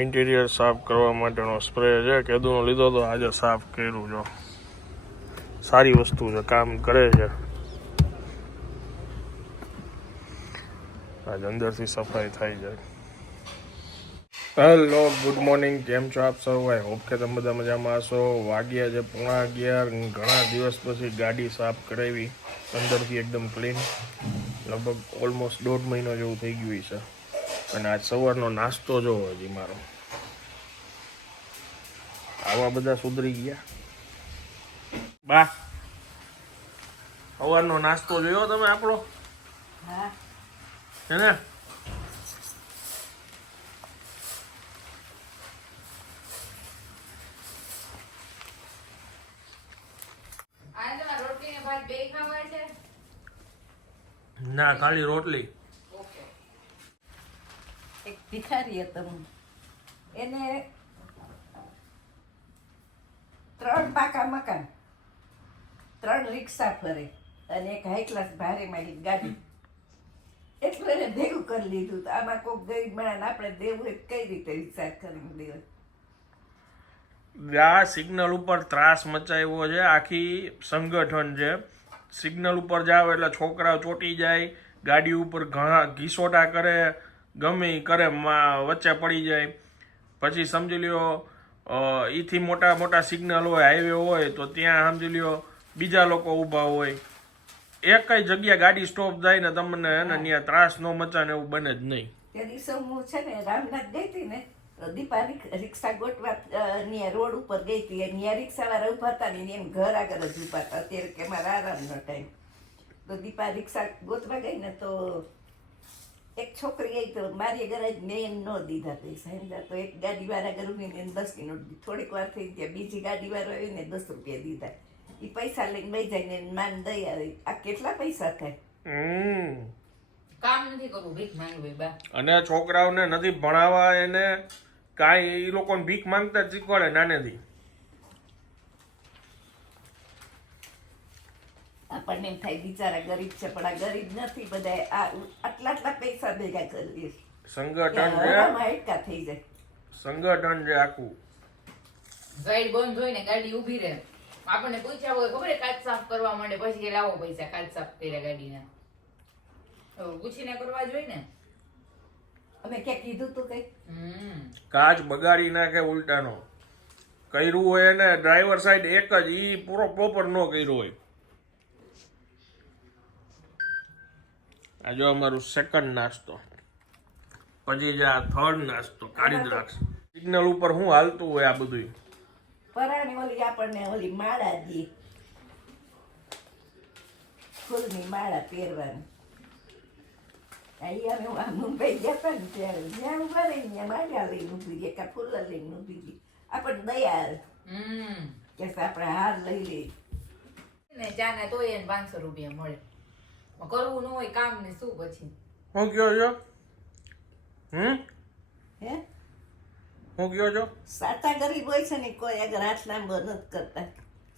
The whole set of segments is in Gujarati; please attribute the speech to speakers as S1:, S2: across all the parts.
S1: ઇન્ટિરિયર સાફ કરવા માટેનો સ્પ્રે છે. કેદુનો લીધો તો આજે સાફ કર્યું જો. સારી વસ્તુ છે, કામ કરે છે. આજે અંદરથી સફાઈ થાય છે. હેલો ગુડ મોર્નિંગ કેમ છો આપ સૌ? આઈ હોપ કે તમે બધા મજામાં હશો. વાગ્યા છે પોણા અગિયાર ઘણા દિવસ પછી ગાડી સાફ કરાવી. અંદરથી એકદમ ક્લીન લગભગ ઓલમોસ્ટ દોઢ મહિનો જેવું થઈ ગયું છે. અને આજ સવારનો નાસ્તો જોવો હજી મારો. આવા બધા સુધરી ગયા. બા સવારનો નાસ્તો જોયો તમે આપણો?
S2: હા.
S1: ને?
S3: ને ભાત બેય ખાવા છે.
S1: ના ખાલી રોટલી.
S2: એક ભિખારી હતો એને ત્રણ પાકા મકાન. ત્રણ રિક્ષા ફરે અને એક હાઈ ક્લાસ ભારે મારી ગાડી. એટલે એને ભેગું કરી લીધું તો આમાં કોઈ ગરીબ માણસ આપણે દેવું એ કઈ રીતે વિચાર કરીને દેવાય
S1: આ સિગ્નલ ઉપર ત્રાસ મચાવ્યો છે. આખી સંગઠન છે. સિગ્નલ ઉપર જાવ એટલે છોકરાઓ ચોટી જાય, ગાડી ઉપર ઘણા ઘીસોટા કરે, ગમે કરે વચ્ચે પડી જાય. પછી સમજી લ્યો ઈથી મોટા મોટા સિગ્નલ હોય હાઈવે હોય તો ત્યાં સમજી લ્યો બીજા લોકો ઊભા હોય. એક જગ્યા ગાડી સ્ટોપ થાય ને તમને હે ને ત્યાં ત્રાસ નો મચાને એવું બને જ નહીં.
S2: તે દિવસે હું છે ને રામનાથ ગઈ હતી ને દીપા રિક્ષા ગોટવા ન્યા રોડ ઉપર ગઈ હતી. ત્યાં રિક્ષાવાળા ઊભા હતા ને એમ ઘર આગળ જ ઊભા હતા. અત્યારે કે મારા આરામનો ટાઈમ તો દીપા રિક્ષા ગોતવા ગઈ ને તો એક છોકરી ગઈ તો મારી ઘરે જ મેં એમ ન દીધા પૈસા એમ તો એક ગાડી વાળા ઘર ઉભીને એને દસ દીધી. થોડીક વાર થઈ ત્યાં બીજી ગાડી વાળો આવીને દસ રૂપિયા દીધા. એ પૈસા લઈને લઈ જાય ને એને માન દઈ આવે. આ કેટલા પૈસા થાય?
S1: હમ.
S3: કામ નથી કરવું ભીખ માંગવી બા.
S1: અને છોકરાઓને નથી ભણાવવા એને કાંઈ એ લોકોને ભીખ માંગતા જ શીખવાડે નાનેથી.
S2: આપણને એમ થાય બિચારા ગરીબ છે પણ આ ગરીબ નથી બધા આટલા આટલા પૈસા ભેગા કરી
S1: સંગઠન
S2: એટકા થઈ જાય.
S1: સંગઠન જે આખું.
S3: ગાઈડ બંધ હોય ને ગાડી ઊભી રહે. આપણને પૂછ્યા હોય ખબર કાચ સાફ કરવા માંડે પછી કે લાવો પૈસા કાચ સાફ કર્યા ગાડીના. પૂછીને કરવા જોઈએ ને.
S2: અમે ક્યાં કીધું તું કઈ?
S3: હમ.
S1: કાચ બગાડી નાખે ઉલટાનો. કર્યું હોય એને ડ્રાઈવર સાઈડ એક જ ઈ પૂરો પ્રોપર નો કર્યો હોય. આ જો અમારું સેકન્ડ નાસ્તો. પછી જે આ થર્ડ નાસ્તો કાઢી દ્રાક્ષ. સિગ્નલ ઉપર શું હાલતું હોય આ બધું
S2: પરાણી ઓલી આપણને ઓલી માળા દી ફૂલની માળા પહેરવાની. આપણને દયા કે આપણે હાર લઈ લઈએ.
S3: ને ચાને તો તોય એને પાંચસો રૂપિયા મળે. કરવું ન હોય કામ ને શું પછી?
S1: હું કયો છો? હમ?
S2: હે?
S1: હું કયો છો?
S2: સાચા ગરીબ હોય છે ને કોઈ આગળ હાથ લાંબો નથી કરતા.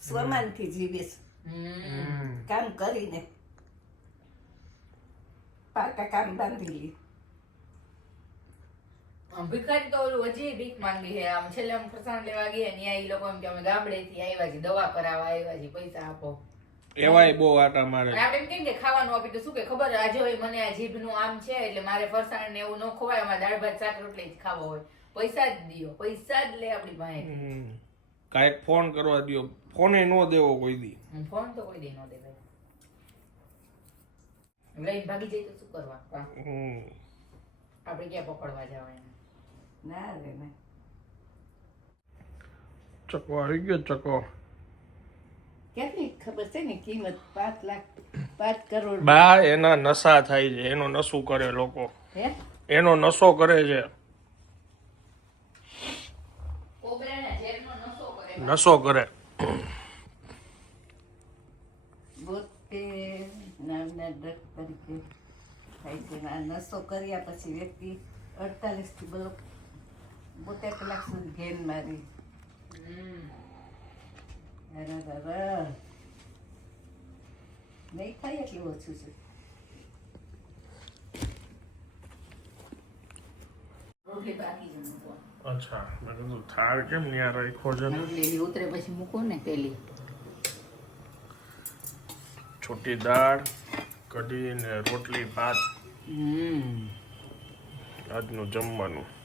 S2: સ્વમાનથી જીવે છે. કામ કરીને. પાકા કામ બાંધી લે.
S3: આમ ભિખારી તો ઓલું હજી ભીખ માંગી છે. આમ છેલ્લે આમ ફરસાણ લેવા ગયા ને એ લોકો એમ કે અમે ગામડેથી આવ્યા છીએ દવા કરાવવા આવ્યા છીએ પૈસા આપો.
S1: એવાય બહુ આટા મારે.
S3: આપણે એમ કેમ કે ખાવાનું આપી તો શું કે ખબર? આજે હોય મને આ જીભનું આમ છે એટલે મારે ફરસાણ ને એવું ન ખવાય. અમારે દાળ ભાત શાક રોટલી જ ખાવો હોય. પૈસા જ દિયો. પૈસા જ લે આપણી પાસે.
S1: કાંઈક ફોન કરવા દ્યો. ફોને નો દેવો કોઈ દી.
S3: ફોન તો કોઈ દી ન દે ભાઈ. લઈને ભાગી જાય તો શું કરવા આપણે ક્યાં પકડવા જવાય?
S2: ના રે ના.
S1: ચકો આવી ગયો ચકો.
S2: કેટલી ખબર છે ને કિંમત? પાંચ લાખ પાંચ કરોડ.
S1: બા એના નશા થાય છે. એનો નશો કરે લોકો.
S2: હે?
S1: એનો નશો કરે છે.
S3: નશો કરે.
S1: નશો
S2: નામના ડ્રગ તરીકે થાય છે. આ નશો કર્યા પછી વ્યક્તિ અડતાલીસથી બોતેર કલાક સુધી ઘેન મારી. નહીં થાય એટલું ઓછું છે.
S1: અચ્છા મેં કીધું થાળ કેમ ત્યાં રાખ્યો છે?
S3: રોટલી ઉતરે પછી મૂકો ને પેલી.
S1: છોટી દાળ કઢી ને રોટલી ભાત.
S3: હમ.
S1: આજનું જમવાનું.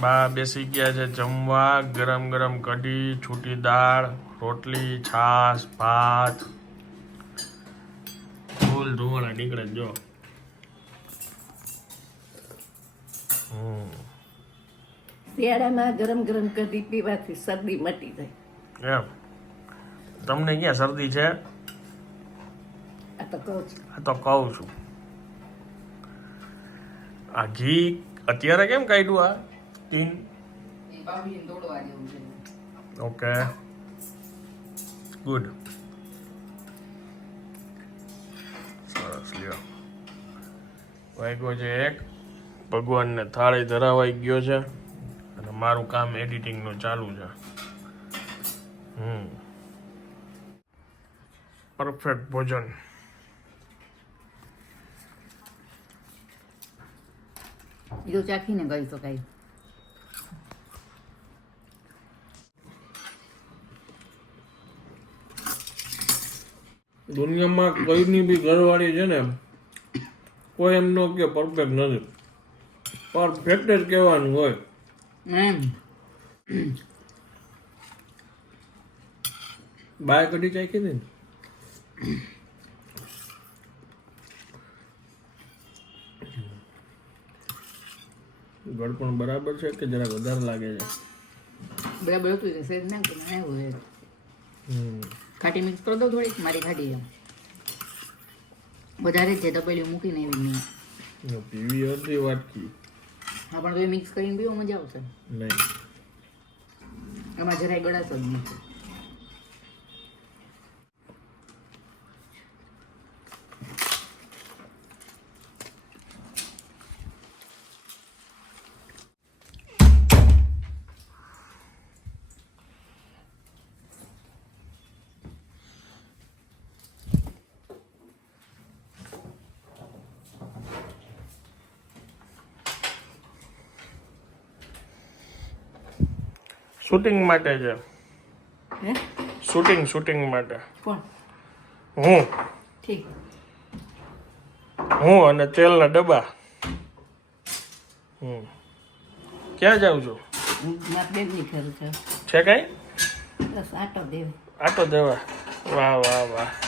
S1: બા બેસી ગયા છે જમવા ગરમ ગરમ કઢી છૂટી દાળ રોટલી છાશ ભાત. ફૂલ ધુવાણા નીકળે જો.
S2: શિયાળામાં ગરમ ગરમ કઢી પીવાથી શરદી મટી જાય.
S1: એમ. તમને ક્યાં શરદી છે?
S2: આ તો કહું છું.
S1: આ તો કહું છું. આ ઘી અત્યારે કેમ કાઢ્યું આ? ટીન? ઓકે. ગુડ. સરસ લ્યો. વાગ્યો છે એક. ભગવાનને થાળી ધરાવાઈ ગયો છે. અને મારું કામ એડિટિંગનું ચાલુ છે. હમ. પરફેક્ટ ભોજન.
S3: એ તો ચાખીને
S1: દુનિયામાં કોઈની બી ઘરવાળી છે ને કોઈ એમનો કે પરફેક્ટ નથી. પરફેક્ટ જ કહેવાનું હોય.
S3: એમ.
S1: બાય કઢી ચાખી હતી ને. ગળપણ બરાબર છે કે જરા વધારે લાગે છે?
S3: બરાબર હતું છે સેજ ના છે
S1: હમ.
S3: ખાટી મિક્સ કરી દઉં થોડીક મારી ખાટી છે વધારે જ છે તપેલી મૂકીને એવી નહીં.
S1: પીવી અડધી વાટકી.
S3: હા પણ તો એ મિક્સ કરીને પીવો મજા આવશે.
S1: નહીં.
S3: એમાં જરાય ગળાશ જ નહીં.
S1: શૂટિંગ માટે છે. શૂટિંગ શૂટિંગ માટે. હું. હું અને તેલના ડબ્બા. હમ. ક્યાં જાઉં છું?
S2: છે
S1: છે કઈ?
S2: આટો દેવ.
S1: આટો દેવા. વાહ વાહ વાહ.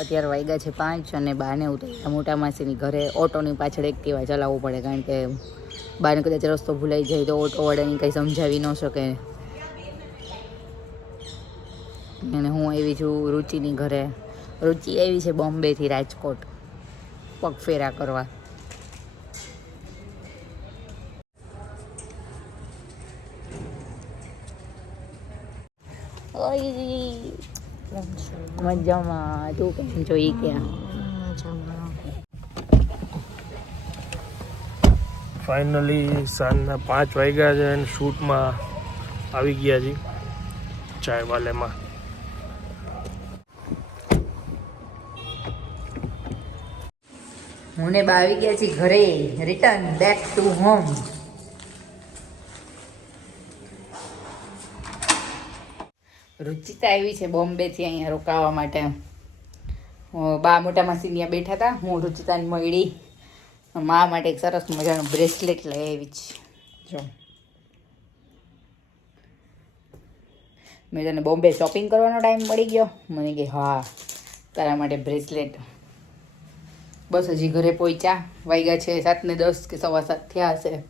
S3: અત્યારે વાગ્યા છે પાંચ અને બાને ઉતર્યા મોટા માસીની ઘરે ઓટોની પાછળ એક એક્ટિવા ચલાવવું પડે, કારણ કે બાને કદાચ રસ્તો ભૂલાઈ જાય તો ઓટો વાળાની કંઈ સમજાવી ન શકે. અને હું આવી છું રુચિની ઘરે. રુચિ આવી છે બોમ્બેથી રાજકોટ, પગફેરા કરવા. કરવા મજામાં. તું કેમ જોઈ ગયા
S1: ફાઇનલી સાંજના પાંચ વાગ્યા છે અને શૂટમાં આવી ગયા છે ચાય વાલેમાં
S3: હું ને બા આવી ગયા છીએ ઘરે. Return back to home Ruchita આવી છે બોમ્બેથી અહીંયા રોકાવા માટે. બા મોટા માસી ત્યાં બેઠા હતા, હું રુચિતાને મળી. મા માટે એક સરસ મજાનું બ્રેસલેટ લઈ આવી છે. જો. મેં તને બોમ્બે શોપિંગ કરવાનો ટાઈમ મળી ગયો. મને કે, હા, તારા માટે બ્રેસલેટ. બસ હજી ઘરે પહોંચ્યા. વાગ્યા છે સાત ને દસ કે સવા સાત થયા હશે.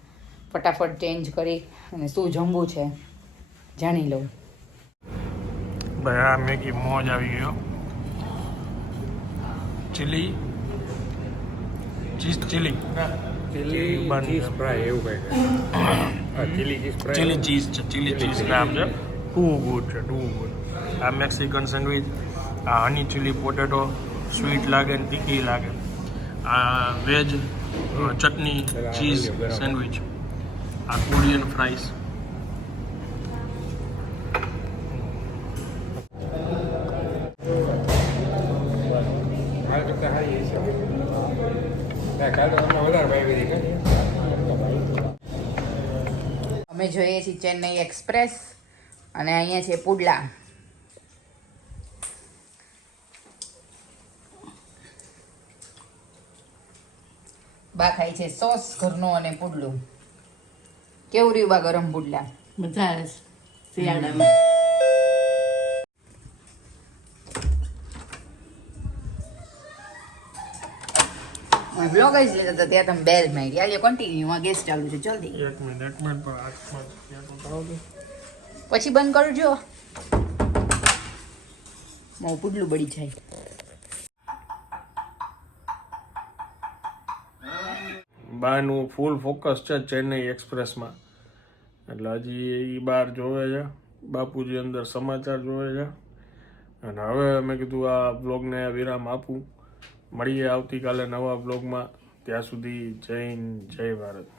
S3: ફટાફટ ચેન્જ કરી અને શું જમવું છે જાણી લઉં.
S1: ભાઈ આ મેગી મોજ આવી ગયો. Chilli. Cheese chilli.
S4: Chilli. Cheese fry એવું કંઈક. Chilli cheese fry.
S1: Chilli cheese છે ચીલી ચીઝ નામ છે. ટુ ગુડ છે ટુ ગુડ આ મેક્સિકન સેન્ડવિચ આ હની ચીલી પોટેટો સ્વીટ લાગે ને તીખી લાગે. આ વેજ ચટણી ચીઝ સેન્ડવિચ. આ કોરિયન ફ્રાઈસ.
S3: અમે જોઈએ છીએ ચેન્નઈ એક્સપ્રેસ અને અહીંયા છે પુડલા. બા ખાય છે સોસ ઘરનો અને પુડલું. કેવું રહ્યું બા ગરમ પુડલા?
S2: બધા આવે
S3: બ્લોગ જ લેતા હતા ત્યાં તમે બેલ મારી આલ્યો કન્ટિન્યુ ગેસ ચાલુ છે જલ્દી
S1: એક મિનિટ એક મિનિટ પર હાથમાં તો.
S3: પછી બંધ કરજો મો પુડલું બળી જાય
S1: બાનું ફૂલ ફોકસ છે ચેન્નઈ એક્સપ્રેસમાં. એટલે હજી એ બહાર જોવે છે બાપુજી અંદર સમાચાર જોવે છે. અને હવે મેં કીધું આ બ્લોગને વિરામ આપું. મળીએ આવતીકાલે નવા બ્લોગમાં ત્યાં સુધી જય હિન્દ જય ભારત.